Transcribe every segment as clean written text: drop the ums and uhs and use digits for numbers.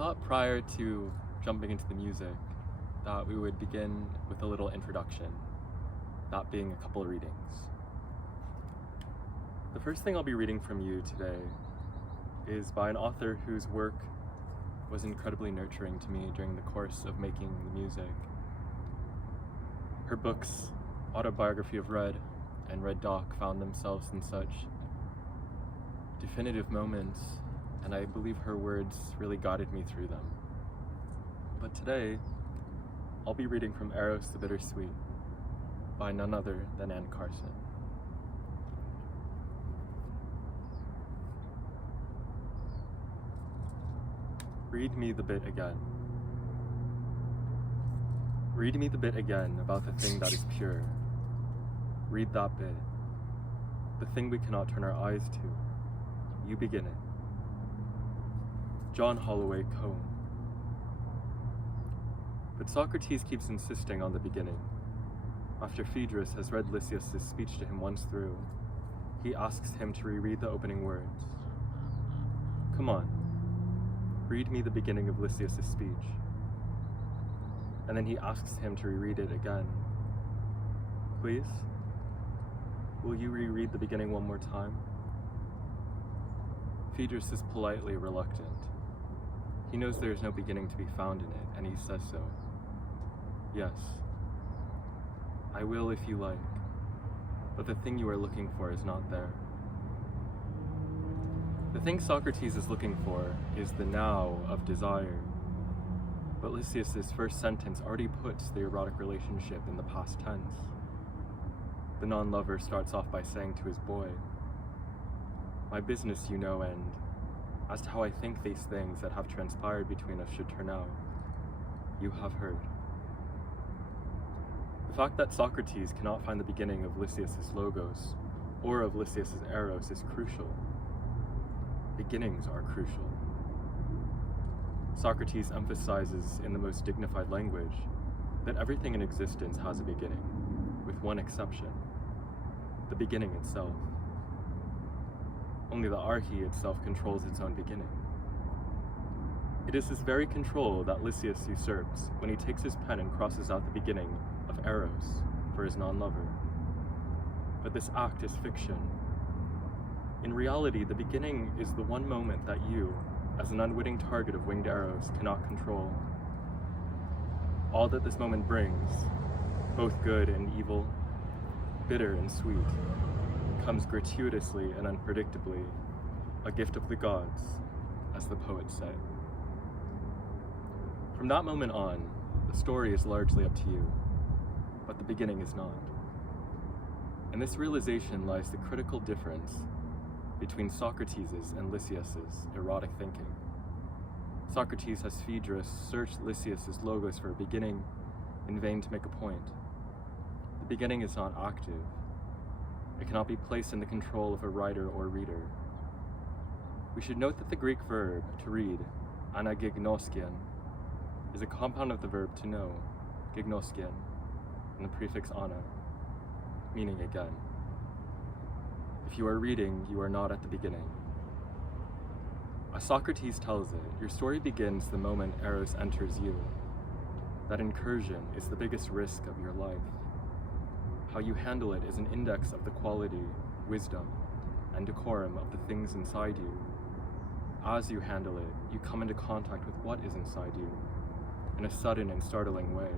thought prior to jumping into the music that we would begin with a little introduction, that being a couple of readings. The first thing I'll be reading from you today is by an author whose work was incredibly nurturing to me during the course of making the music. Her books, Autobiography of Red and Red Doc, found themselves in such definitive moments, and I believe her words really guided me through them. But today, I'll be reading from Eros the Bittersweet by none other than Anne Carson. Read me the bit again. Read me the bit again about the thing that is pure. Read that bit. The thing we cannot turn our eyes to. You begin it. John Holloway Cohn. But Socrates keeps insisting on the beginning. After Phaedrus has read Lysias' speech to him once through, he asks him to reread the opening words. Come on, read me the beginning of Lysias' speech. And then he asks him to reread it again. Please? Will you reread the beginning one more time? Phaedrus is politely reluctant. He knows there is no beginning to be found in it, and he says so. Yes, I will if you like, but the thing you are looking for is not there. The thing Socrates is looking for is the now of desire, but Lysias' first sentence already puts the erotic relationship in the past tense. The non-lover starts off by saying to his boy, my business you know, and as to how I think these things that have transpired between us should turn out, you have heard. The fact that Socrates cannot find the beginning of Lysias' logos or of Lysias' eros is crucial. Beginnings are crucial. Socrates emphasizes in the most dignified language that everything in existence has a beginning, with one exception, the beginning itself. Only the arche itself controls its own beginning. It is this very control that Lysias usurps when he takes his pen and crosses out the beginning of Eros for his non-lover. But this act is fiction. In reality, the beginning is the one moment that you, as an unwitting target of winged arrows, cannot control. All that this moment brings, both good and evil, bitter and sweet, comes gratuitously and unpredictably, a gift of the gods, as the poet said. From that moment on, the story is largely up to you, but the beginning is not. In this realization lies the critical difference between Socrates' and Lysias' erotic thinking. Socrates has Phaedrus search Lysias' logos for a beginning in vain to make a point. The beginning is not active. It cannot be placed in the control of a writer or reader. We should note that the Greek verb to read, anagignoskian, is a compound of the verb to know, gignoskian, and the prefix ana, meaning again. If you are reading, you are not at the beginning. As Socrates tells it, your story begins the moment Eros enters you. That incursion is the biggest risk of your life. How you handle it is an index of the quality, wisdom, and decorum of the things inside you. As you handle it, you come into contact with what is inside you in a sudden and startling way.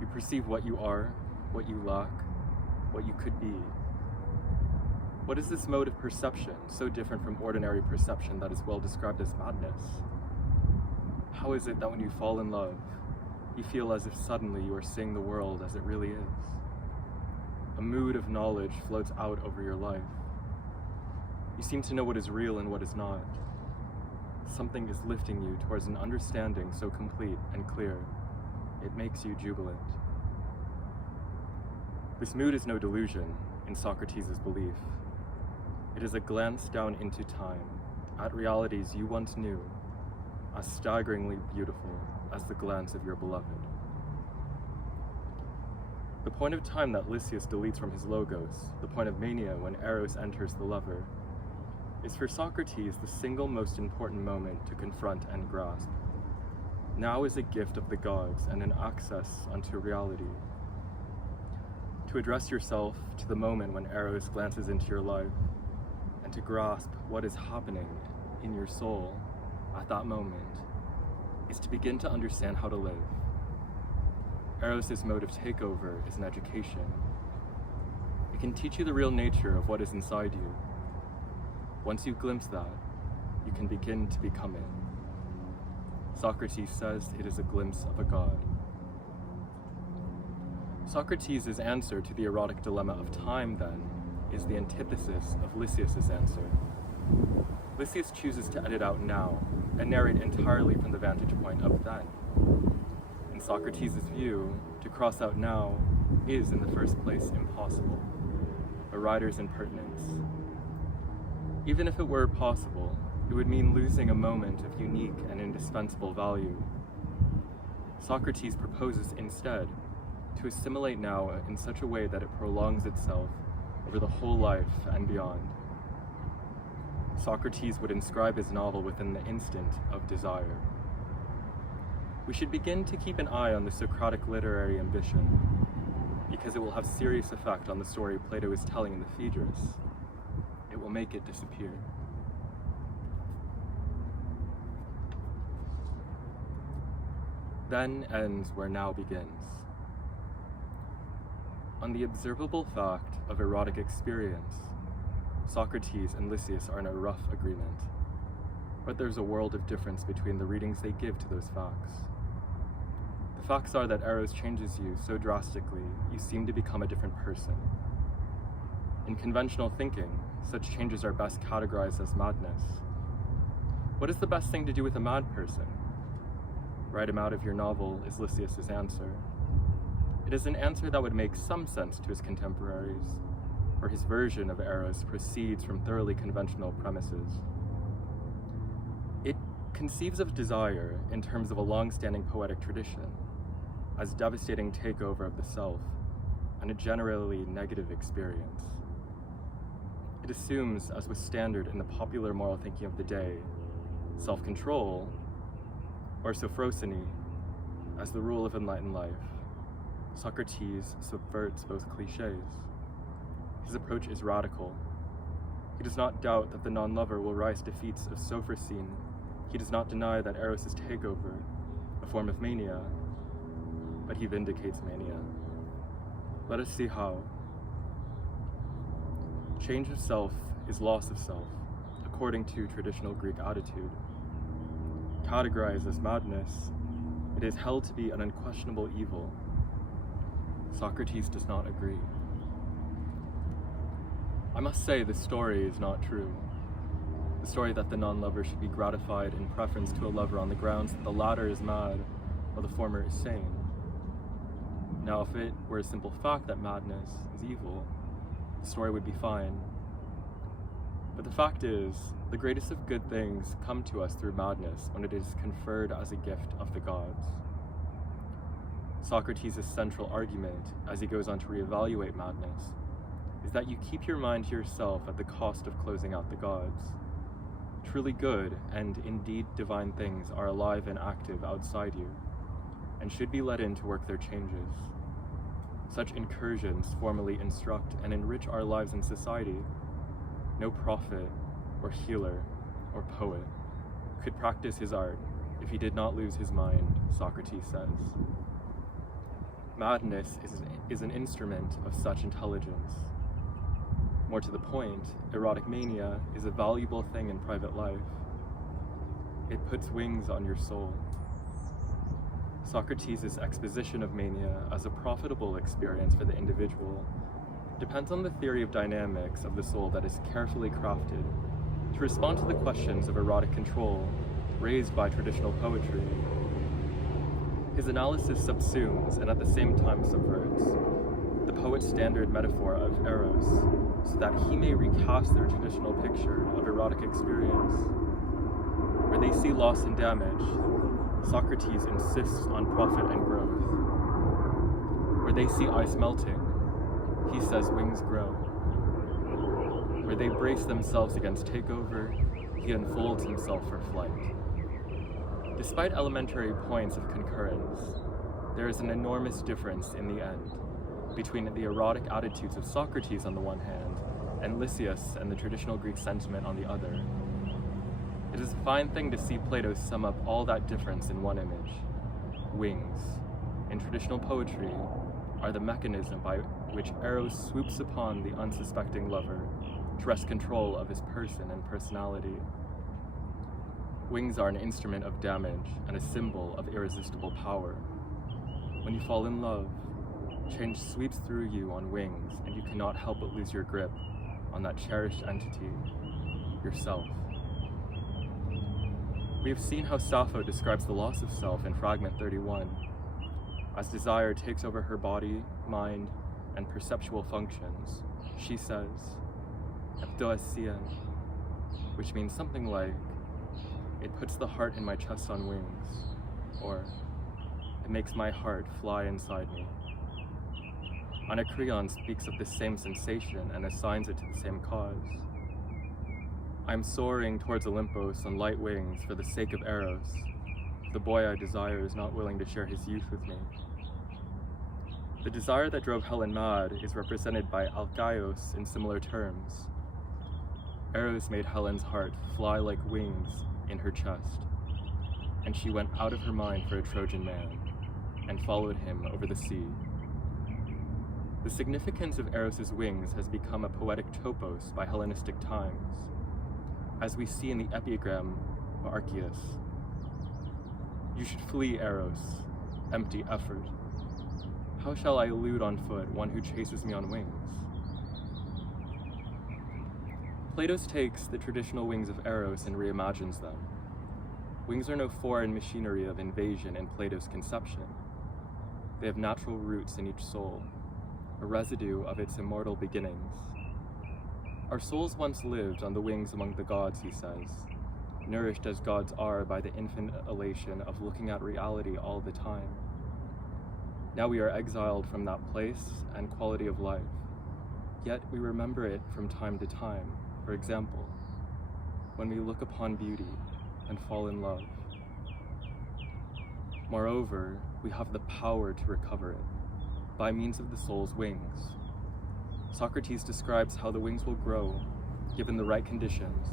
You perceive what you are, what you lack, what you could be. What is this mode of perception so different from ordinary perception that is well described as madness? How is it that when you fall in love, you feel as if suddenly you are seeing the world as it really is? A mood of knowledge floats out over your life. You seem to know what is real and what is not. Something is lifting you towards an understanding so complete and clear, it makes you jubilant. This mood is no delusion, in Socrates' belief. It is a glance down into time, at realities you once knew, as staggeringly beautiful as the glance of your beloved. The point of time that Lysias deletes from his logos, the point of mania when Eros enters the lover, is for Socrates the single most important moment to confront and grasp. Now is a gift of the gods and an access unto reality. To address yourself to the moment when Eros glances into your life, and to grasp what is happening in your soul at that moment, is to begin to understand how to live. Eros' mode of takeover is an education. It can teach you the real nature of what is inside you. Once you glimpse that, you can begin to become it. Socrates says it is a glimpse of a god. Socrates' answer to the erotic dilemma of time, then, is the antithesis of Lysias' answer. Lysias chooses to edit out now and narrate entirely from the vantage point of then. In Socrates' view, to cross out now is, in the first place, impossible, a writer's impertinence. Even if it were possible, it would mean losing a moment of unique and indispensable value. Socrates proposes instead to assimilate now in such a way that it prolongs itself over the whole life and beyond. Socrates would inscribe his novel within the instant of desire. We should begin to keep an eye on the Socratic literary ambition, because it will have serious effect on the story Plato is telling in the Phaedrus. It will make it disappear. Then ends where now begins. On the observable fact of erotic experience, Socrates and Lysias are in a rough agreement, but there's a world of difference between the readings they give to those facts. The facts are that Eros changes you so drastically, you seem to become a different person. In conventional thinking, such changes are best categorized as madness. What is the best thing to do with a mad person? Write him out of your novel is Lysias' answer. It is an answer that would make some sense to his contemporaries, for his version of Eros proceeds from thoroughly conventional premises. It conceives of desire in terms of a long-standing poetic tradition, as devastating takeover of the self, and a generally negative experience. It assumes, as was standard in the popular moral thinking of the day, self-control, or sophrosony, as the rule of enlightened life. Socrates subverts both cliches. His approach is radical. He does not doubt that the non-lover will rise to feats of sophrosine. He does not deny that Eros is takeover, a form of mania, but he vindicates mania. Let us see how. Change of self is loss of self, according to traditional Greek attitude. Categorized as madness, it is held to be an unquestionable evil. Socrates does not agree. I must say this story is not true. The story that the non-lover should be gratified in preference to a lover on the grounds that the latter is mad while the former is sane. Now, if it were a simple fact that madness is evil, the story would be fine. But the fact is, the greatest of good things come to us through madness when it is conferred as a gift of the gods. Socrates' central argument, as he goes on to reevaluate madness, is that you keep your mind to yourself at the cost of closing out the gods. Truly good and indeed divine things are alive and active outside you, and should be let in to work their changes. Such incursions formally instruct and enrich our lives in society. No prophet, or healer, or poet could practice his art if he did not lose his mind, Socrates says. Madness is an instrument of such intelligence. More to the point, erotic mania is a valuable thing in private life. It puts wings on your soul. Socrates' exposition of mania as a profitable experience for the individual depends on the theory of dynamics of the soul that is carefully crafted to respond to the questions of erotic control raised by traditional poetry. His analysis subsumes and at the same time subverts the poet's standard metaphor of Eros, so that he may recast their traditional picture of erotic experience. Where they see loss and damage, Socrates insists on profit and growth. Where they see ice melting, he says wings grow. Where they brace themselves against takeover, he unfolds himself for flight. Despite elementary points of concurrence, there is an enormous difference in the end between the erotic attitudes of Socrates on the one hand and Lysias and the traditional Greek sentiment on the other. It is a fine thing to see Plato sum up all that difference in one image. Wings, in traditional poetry, are the mechanism by which Eros swoops upon the unsuspecting lover to wrest control of his person and personality. Wings are an instrument of damage and a symbol of irresistible power. When you fall in love, change sweeps through you on wings, and you cannot help but lose your grip on that cherished entity, yourself. We have seen how Sappho describes the loss of self in fragment 31, as desire takes over her body, mind, and perceptual functions. She says, "Eptoasian," which means something like, "It puts the heart in my chest on wings," or "It makes my heart fly inside me." Anacreon speaks of this same sensation and assigns it to the same cause. I am soaring towards Olympos on light wings for the sake of Eros. The boy I desire is not willing to share his youth with me. The desire that drove Helen mad is represented by Alcaios in similar terms. Eros made Helen's heart fly like wings in her chest, and she went out of her mind for a Trojan man, and followed him over the sea. The significance of Eros' wings has become a poetic topos by Hellenistic times, as we see in the epigram of Archias. You should flee Eros, empty effort. How shall I elude on foot one who chases me on wings? Plato takes the traditional wings of Eros and reimagines them. Wings are no foreign machinery of invasion in Plato's conception. They have natural roots in each soul, a residue of its immortal beginnings. Our souls once lived on the wings among the gods, he says, nourished as gods are by the infinite elation of looking at reality all the time. Now we are exiled from that place and quality of life, yet we remember it from time to time. For example, when we look upon beauty and fall in love. Moreover, we have the power to recover it by means of the soul's wings. Socrates describes how the wings will grow, given the right conditions,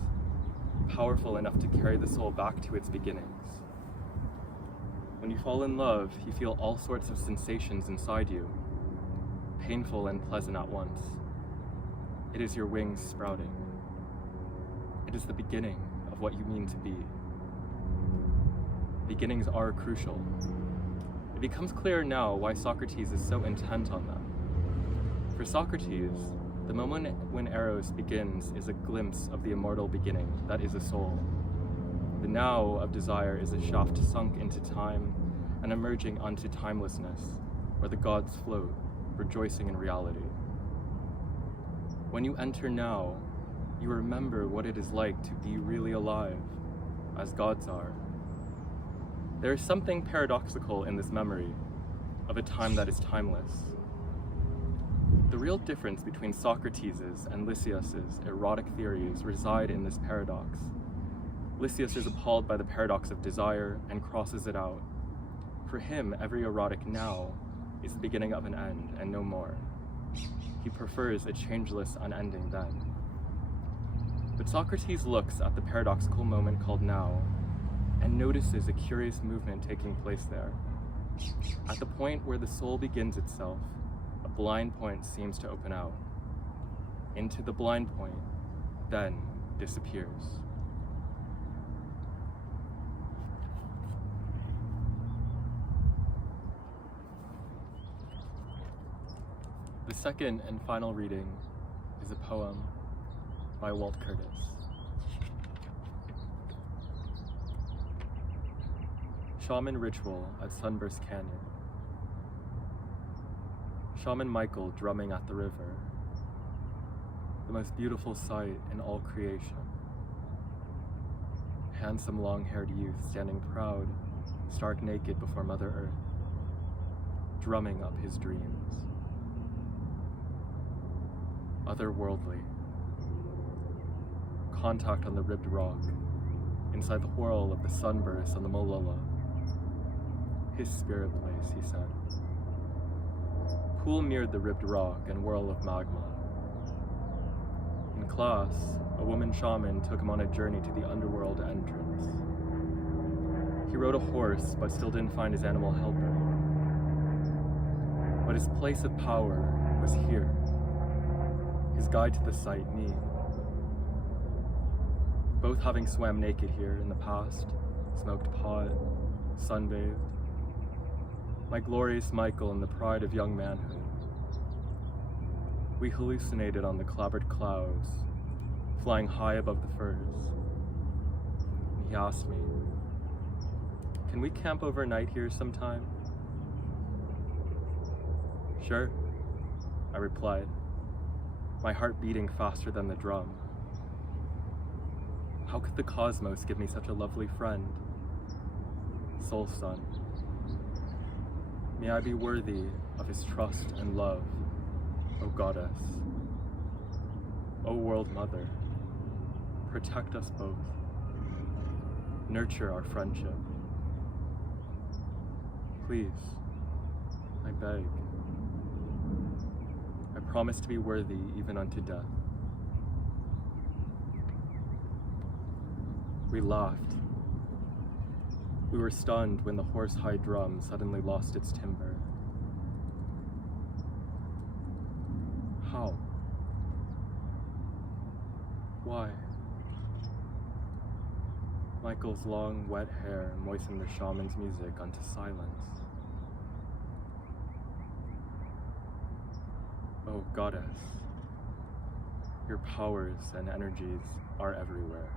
powerful enough to carry the soul back to its beginnings. When you fall in love, you feel all sorts of sensations inside you, painful and pleasant at once. It is your wings sprouting. It is the beginning of what you mean to be. Beginnings are crucial. It becomes clear now why Socrates is so intent on them. For Socrates, the moment when Eros begins is a glimpse of the immortal beginning that is a soul. The now of desire is a shaft sunk into time and emerging onto timelessness, where the gods float, rejoicing in reality. When you enter now, you remember what it is like to be really alive, as gods are. There is something paradoxical in this memory of a time that is timeless. The real difference between Socrates' and Lysias' erotic theories reside in this paradox. Lysias is appalled by the paradox of desire and crosses it out. For him, every erotic now is the beginning of an end and no more. He prefers a changeless unending then. But Socrates looks at the paradoxical moment called now and notices a curious movement taking place there. At the point where the soul begins itself, a blind point seems to open out. Into the blind point, then disappears. The second and final reading is a poem by Walt Curtis. Shaman Ritual at Sunburst Canyon. Shaman Michael drumming at the river, the most beautiful sight in all creation. Handsome long-haired youth standing proud, stark naked before Mother Earth, drumming up his dreams. Otherworldly, contact on the ribbed rock, inside the whirl of the sunburst on the Mololo. His spirit place, he said. Pool mirrored the ribbed rock and whirl of magma. In class, a woman shaman took him on a journey to the underworld entrance. He rode a horse, but still didn't find his animal helper. But his place of power was here. His guide to the site, me. Both having swam naked here in the past, smoked pot, sunbathed. My glorious Michael and the pride of young manhood. We hallucinated on the clabbered clouds, flying high above the firs. He asked me, "Can we camp overnight here sometime?" "Sure," I replied, my heart beating faster than the drum. How could the cosmos give me such a lovely friend? Soul Son. May I be worthy of his trust and love, O Goddess. O World Mother, protect us both. Nurture our friendship. Please, I beg. I promise to be worthy even unto death. We laughed. We were stunned when the horse-high drum suddenly lost its timbre. How? Why? Michael's long, wet hair moistened the shaman's music unto silence. Oh, Goddess, your powers and energies are everywhere.